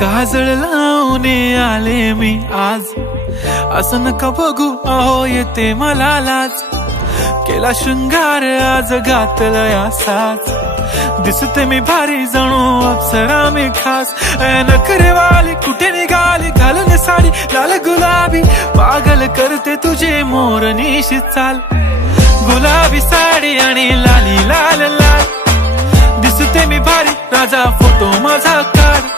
काजळ लावून आले मी आज, असं नका बघू अहो येते मला लाज। केला शृंगार आज घातला साज, दिसते मी भारी जणू अप्सरा मी खास। नखरेवाली कुठे निघाली घालून साडी लाल गुलाबी, पागल करते तुझे मोरनीशी चाल। गुलाबी साडी आणि लाली लाल लाल, दिसते मी भारी राजा फोटो माझा काढ।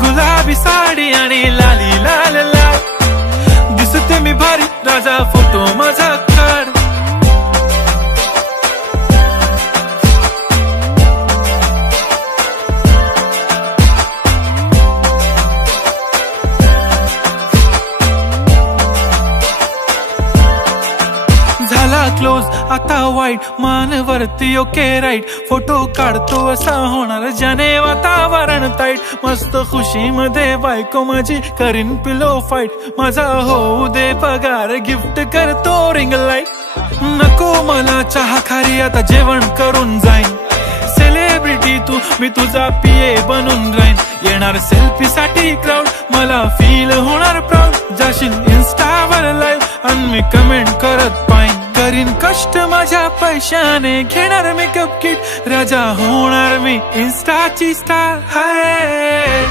गुलाबी साडी आणि लाली लाल लाल, दिसते मी भारी राजा फोटो माझा काढ। झाला क्लोज आता वाईट, मान वरती ओके राईट, फोटो काढतो असा होणार ज्याने वातावरण ताईट। मस्त खुशी मध्ये बायको माझी करीन पिलो फाईट, माझा होऊ दे पगार गिफ्ट करतो रिंग लाईट। नको मला चहा खारी आता जेवण करून जाईन, सेलिब्रिटी तू मी तुझा पीए बनून राहीन। येणार सेल्फी साठी क्राऊड मला फील होणार प्राऊड, जाशील इन्स्टावर लाईव्ह आणि मी कमेंट करत पाईन। करीन कष्ट माझ्या पैशाने घेणार मेकअप किट, राजा होणार मी इन्स्टाची स्टार। हाय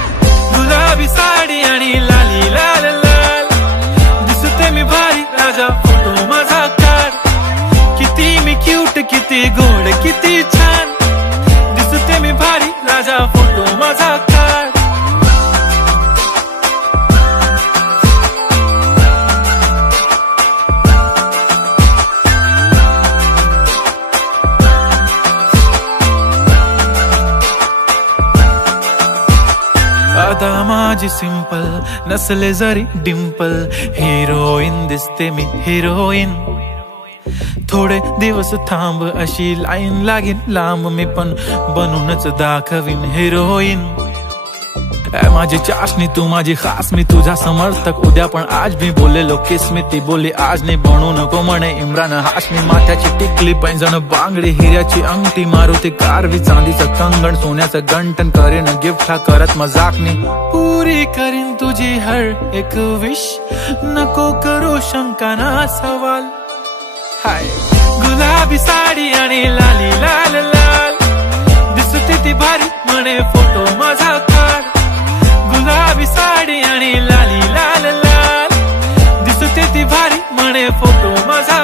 गुलाबी साडी आणि लाली लाल लाल, दिसते मी भारी राजा फोटो माझा काढ। किती मी क्यूट किती गोड किती छान, दिसते मी भारी राजा फोटो माझा काढ। आता माझी सिंपल नसले जरी डिंपल, हिरोईन दिसते मी हिरोईन। थोडे दिवस थांब अशी लाईन लागेल लांब, मी पण बनूनच दाखवीन हिरोईन। माझी चाशनी तू माझी खास, मी तुझा समर्थक उद्या पण आज मी बोललेलो किस मी, ती बोलली आज नाही बनू नको म्हणे इम्रान हाशमी। माथ्याची टिकली पैंजण बांगडी हिऱ्याची अंगठी, मारुती कारवी चांदीचं कंगण सोन्याचं गंटन, करीन गिफ्ट हा करत मजाकनी। पुरी करीन तुझी हर एक विश, नको करू शंका ना सवाल। हाय गुलाबी साडी आणि लाली लाल लाल, दिसते ती भारी म्हणे फोटो माझा काढ। गुलाबी साडी आणि लाली लाल लाल, दिसते ती भारी म्हणे फोटो माझा